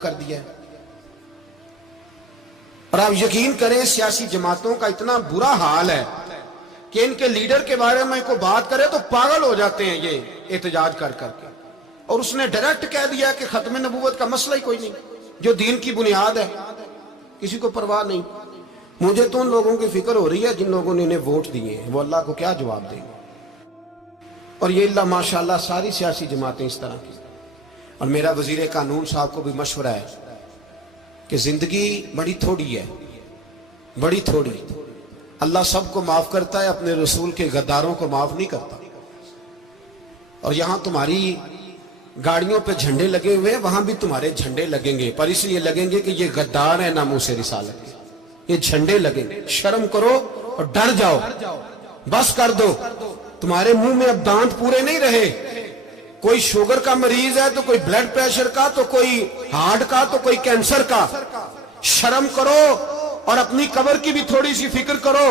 کر دیا ہے۔ اور آپ یقین کریں سیاسی جماعتوں کا اتنا برا حال ہے کہ ان کے لیڈر کے بارے میں کوئی بات کرے تو پاگل ہو جاتے ہیں یہ احتجاج کر کر کے۔ اور اس نے ڈائریکٹ کہہ دیا کہ ختم نبوت کا مسئلہ ہی کوئی نہیں، جو دین کی بنیاد ہے، کسی کو پرواہ نہیں۔ مجھے تو ان لوگوں کی فکر ہو رہی ہے جن لوگوں نے انہیں ووٹ دیے ہیں، وہ اللہ کو کیا جواب دیں گے۔ اور یہ اللہ ماشاءاللہ ساری سیاسی جماعتیں اس طرح کی۔ اور میرا وزیر قانون صاحب کو بھی مشورہ ہے کہ زندگی بڑی تھوڑی ہے، بڑی تھوڑی۔ اللہ سب کو معاف کرتا ہے، اپنے رسول کے غداروں کو معاف نہیں کرتا۔ اور یہاں تمہاری گاڑیوں پہ جھنڈے لگے ہوئے ہیں، وہاں بھی تمہارے جھنڈے لگیں گے، پر اس لیے لگیں گے کہ یہ غدار ہے ناموس رسالت کے، یہ جھنڈے لگیں گے۔ شرم کرو اور ڈر جاؤ، بس کر دو۔ تمہارے منہ میں اب دانت پورے نہیں رہے۔ کوئی شوگر کا مریض ہے تو کوئی بلڈ پریشر کا، تو کوئی ہارٹ کا، تو کوئی کینسر کا۔ شرم کرو اور اپنی قبر کی بھی تھوڑی سی فکر کرو۔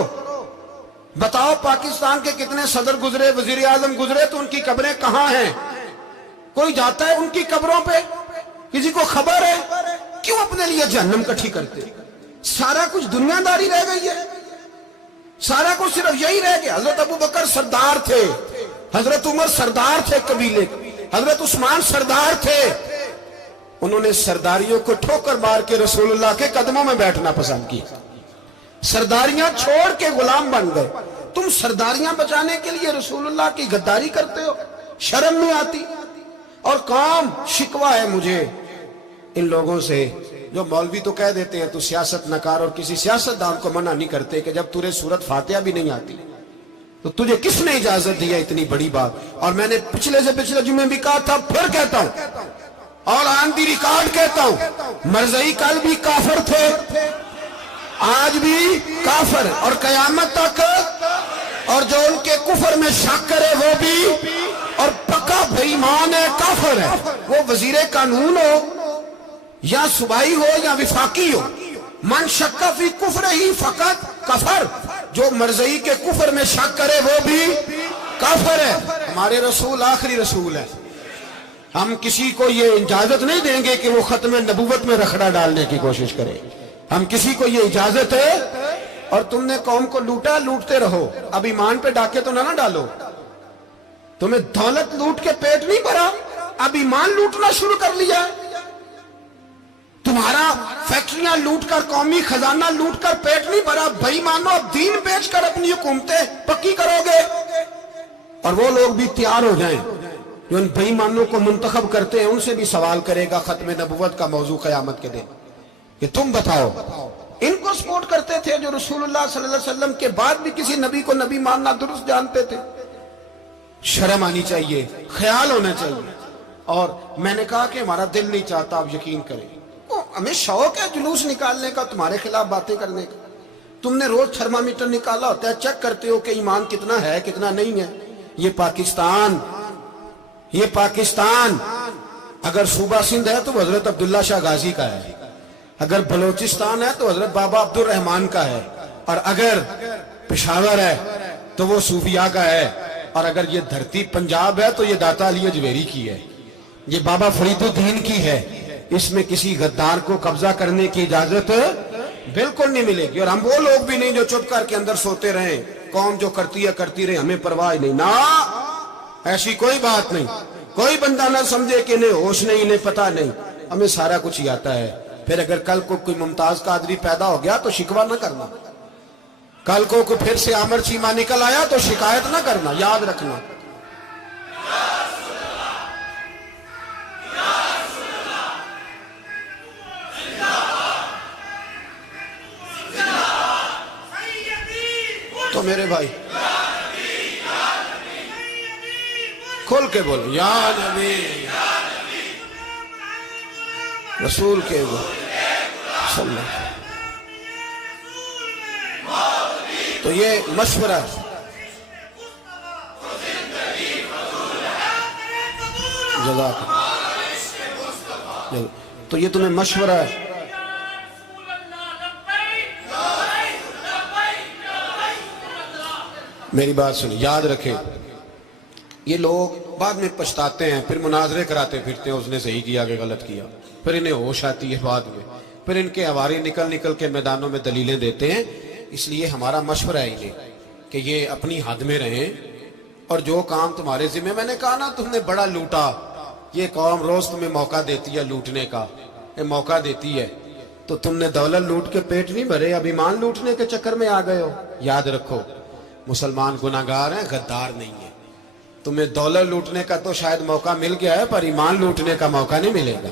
بتاؤ پاکستان کے کتنے صدر گزرے، وزیر اعظم گزرے، تو ان کی قبریں کہاں ہیں؟ کوئی جاتا ہے ان کی قبروں پہ؟ کسی کو خبر ہے؟ کیوں اپنے لیے جہنم کٹھی کرتے؟ سارا کچھ دنیا داری رہ گئی ہے، سارا کچھ صرف یہی رہ گیا۔ حضرت ابو بکر سردار تھے، حضرت عمر سردار تھے قبیلے، حضرت عثمان سردار تھے۔ انہوں نے سرداریوں کو ٹھوکر مار کے رسول اللہ کے قدموں میں بیٹھنا پسند کی، سرداریاں چھوڑ کے غلام بن گئے۔ تم سرداریاں بچانے کے لیے رسول اللہ کی غداری کرتے ہو، شرم نہیں آتی؟ اور قوم شکوہ ہے مجھے ان لوگوں سے جو مولوی تو کہہ دیتے ہیں تو سیاست نکار، اور کسی سیاستدان کو منع نہیں کرتے کہ جب تجھے سورت فاتحہ بھی نہیں آتی تو تجھے کس نے اجازت دی ہے اتنی بڑی بات؟ اور میں نے پچھلے سے پچھلے جمعے بھی کہا تھا، پھر کہتا ہوں اور آن دی ریکارڈ کہتا ہوں، مرزائی کل بھی کافر تھے، آج بھی کافر، اور قیامت تک۔ اور جو ان کے کفر میں شک کرے وہ بھی، اور پکا بے ایمان ہے، کافر ہے۔ وہ وزیر قانون ہو یا صوبائی ہو یا وفاقی ہو، من شک فی کفر ہی فقط کفر۔ جو مرزائی کے کفر میں شک کرے وہ بھی کافر ہے۔ ہمارے رسول آخری رسول ہے، ہم کسی کو یہ اجازت نہیں دیں گے کہ وہ ختم نبوت میں رکھڑا ڈالنے کی کوشش کرے، ہم کسی کو یہ اجازت ہے۔ اور تم نے قوم کو لوٹا، لوٹتے رہو، اب ایمان پہ ڈاکے تو نہ ڈالو۔ تمہیں دولت لوٹ کے پیٹ نہیں بھرا، اب ایمان لوٹنا شروع کر لیا ہے۔ تمہارا فیکٹریاں لوٹ کر، قومی خزانہ لوٹ کر پیٹ نہیں بھرا، بھائی مانو اب دین بیچ کر اپنی حکومتیں پکی کرو گے۔ اور وہ لوگ بھی تیار ہو جائیں جو ان بھائی مانوں کو منتخب کرتے ہیں، ان سے بھی سوال کرے گا ختم نبوت کا موضوع قیامت کے دن کہ تم بتاؤ۔ ان کو سپورٹ کرتے تھے جو رسول اللہ صلی اللہ علیہ وسلم کے بعد بھی کسی نبی کو نبی ماننا درست جانتے تھے۔ شرم آنی چاہیے، خیال ہونا چاہیے۔ اور میں نے کہا کہ ہمارا دل نہیں چاہتا، آپ یقین کریں، ہمیں شوق ہے جلوس نکالنے کا، تمہارے خلاف باتیں کرنے کا۔ تم نے روز تھرمامیٹر نکالا ہوتا ہے، چیک کرتے ہو کہ ایمان کتنا ہے کتنا نہیں ہے۔ یہ پاکستان اگر صوبہ سندھ ہے تو حضرت عبداللہ شاہ غازی کا ہے، اگر بلوچستان ہے تو حضرت بابا عبد الرحمان کا ہے، اور اگر پشاور ہے تو وہ صوفیاء کا ہے، اور اگر یہ دھرتی پنجاب ہے تو یہ داتا علی اجویری کی ہے، یہ بابا فرید الدین کی ہے۔ اس میں کسی غدار کو قبضہ کرنے کی اجازت بالکل نہیں ملے گی۔ اور ہم وہ لوگ بھی نہیں جو چپ کر کے اندر سوتے رہیں، قوم جو کرتی ہے کرتی رہے، ہمیں پرواہ نہیں، نہ ایسی کوئی بات نہیں۔ کوئی بندہ نہ سمجھے کہ انہیں ہوش نہیں، انہیں پتہ نہیں، ہمیں سارا کچھ ہی آتا ہے۔ پھر اگر کل کو کوئی ممتاز قادری پیدا ہو گیا تو شکوہ نہ کرنا، کل کو کوئی پھر سے عامر چیمہ نکل آیا تو شکایت نہ کرنا، یاد رکھنا۔ تو میرے بھائی کھول کے بولو، یا نبی رسول کے صلی اللہ۔ تو یہ مشورہ ہے، جزاک اللہ۔ تو یہ تمہیں مشورہ ہے۔ میری بات سنیں، یاد رکھیں، یہ لوگ بعد میں پچھتاتے ہیں، پھر مناظرے کراتے پھرتے ہیں اس نے صحیح کیا کہ غلط کیا، پھر انہیں ہوش آتی ہے بعد میں، پھر ان کے ہواری نکل نکل کے میدانوں میں دلیلیں دیتے ہیں۔ اس لیے ہمارا مشورہ ہے انہیں کہ یہ اپنی حد میں رہیں، اور جو کام تمہارے ذمہ، میں نے کہا نا تم نے بڑا لوٹا، یہ قوم روز تمہیں موقع دیتی ہے لوٹنے کا، یہ موقع دیتی ہے، تو تم نے دولت لوٹ کے پیٹ نہیں بھرے، اب ایمان لوٹنے کے چکر میں آ گئے ہو۔ یاد رکھو مسلمان گناہگار ہیں، غدار نہیں ہیں۔ تمہیں دولت لوٹنے کا تو شاید موقع مل گیا ہے، پر ایمان لوٹنے کا موقع نہیں ملے گا،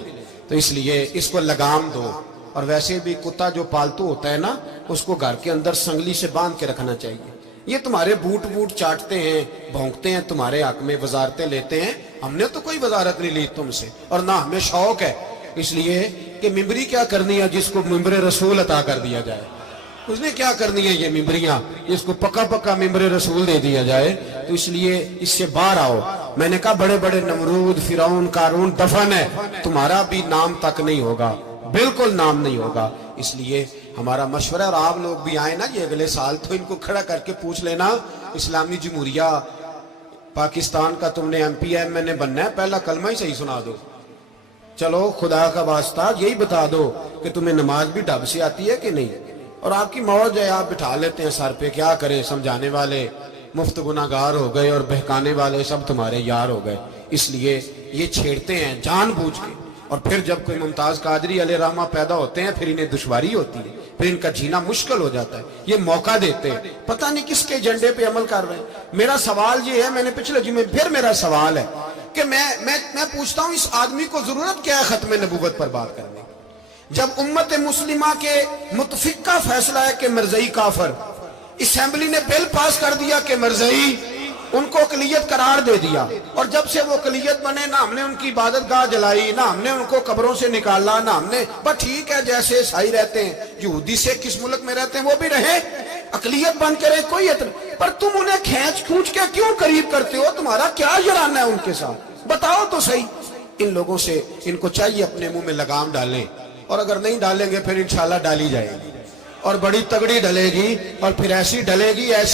تو اس لیے اس کو لگام دو۔ اور ویسے بھی کتا جو پالتو ہوتا ہے نا، اس کو گھر کے اندر سنگلی سے باندھ کے رکھنا چاہیے۔ یہ تمہارے بوٹ چاٹتے ہیں، بھونکتے ہیں، تمہارے حق میں وزارتیں لیتے ہیں، ہم نے تو کوئی وزارت نہیں لی تم سے، اور نہ ہمیں شوق ہے، اس لیے کہ ممبری کیا کرنی ہے جس کو ممبر رسول عطا کر دیا جائے، اس نے کیا کرنی ہے یہ ممبریاں جس کو پکا پکا ممبر رسول دے دیا جائے، تو اس لیے اس سے باہر آؤ۔ میں نے کہا بڑے بڑے نمرود، فرعون، قارون دفن ہے، تمہارا بھی نام تک نہیں ہوگا، بالکل نام نہیں ہوگا۔ اس لیے ہمارا مشورہ، اور آپ لوگ بھی آئیں نا یہ اگلے سال، تو ان کو کھڑا کر کے پوچھ لینا اسلامی جمہوریہ پاکستان کا تم نے MP بننا ہے، پہلا کلمہ ہی صحیح سنا دو، چلو خدا کا واسطہ یہی بتا دو کہ تمہیں نماز بھی ڈھب سے آتی ہے کہ نہیں، اور آپ کی موج ہے، آپ بٹھا لیتے ہیں سر پہ، کیا کرے، سمجھانے والے مفت گناہگار ہو گئے اور بہکانے والے سب تمہارے یار ہو گئے۔ اس لیے یہ چھیڑتے ہیں جان بوجھ کے، اور پھر جب کوئی ممتاز قادری علیہ رحمہ پیدا ہوتے ہیں پھر انہیں دشواری ہوتی ہے، پھر ان کا جینا مشکل ہو جاتا ہے، یہ موقع دیتے ہیں، پتہ نہیں کس کے ایجنڈے پہ عمل کر رہے ہیں۔ میرا سوال یہ ہے، میں نے پچھلے جمعے پھر میرا سوال ہے کہ میں پوچھتا ہوں اس آدمی کو ضرورت کیا ہے ختم نبوت پر بات کرنے، جب امت مسلمہ کے متفق کا فیصلہ ہے کہ مرزائی کافر، اسمبلی نے بل پاس کر دیا کہ مرزائی، ان کو اقلیت قرار دے دیا، اور جب سے وہ اقلیت بنے نہ ہم نے ان کی عبادت گاہ جلائی، نہ ہم نے ان کو قبروں سے نکالا، نہ ہم نے، بس ٹھیک ہے جیسے عیسائی رہتے ہیں، یہودی سے کس ملک میں رہتے ہیں وہ بھی رہے، اقلیت بن کے رہے، کوئی پر تم انہیں کھینچ کے کیوں قریب کرتے ہو؟ تمہارا کیا جرانہ ہے ان کے ساتھ؟ بتاؤ تو صحیح۔ ان لوگوں سے ان کو چاہیے اپنے منہ میں لگام ڈالیں، اور اگر نہیں ڈالیں گے پھر انشاءاللہ ڈالی جائے گی، اور بڑی تگڑی ڈلے گی، اور پھر ایسی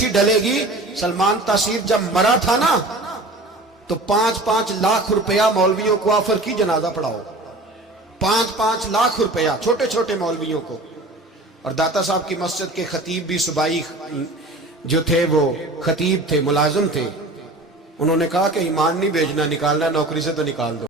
ڈلے گی۔ سلمان تاثیر جب مرا تھا نا تو 5-5 لاکھ روپیہ مولویوں کو آفر کی جنازہ پڑھاؤ، 5-5 لاکھ روپیہ چھوٹے چھوٹے مولویوں کو۔ اور داتا صاحب کی مسجد کے خطیب بھی صوبائی جو تھے وہ خطیب تھے، ملازم تھے، انہوں نے کہا کہ ایمان نہیں بھیجنا، نکالنا نوکری سے تو نکال دو۔